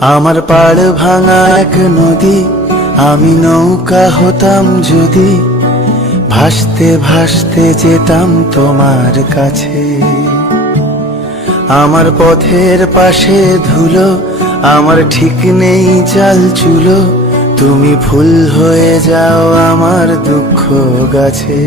আমার পাড় ভাঙা এক নদী, আমি নৌকা হতাম যদি, ভাসতে ভাসতে যেতাম তোমার কাছে। আমার পথের পাশে ধুলো, আমার ঠিক নেই চাল চুলো, তুমি ফুল হয়ে যাও আমার দুঃখ গাছে।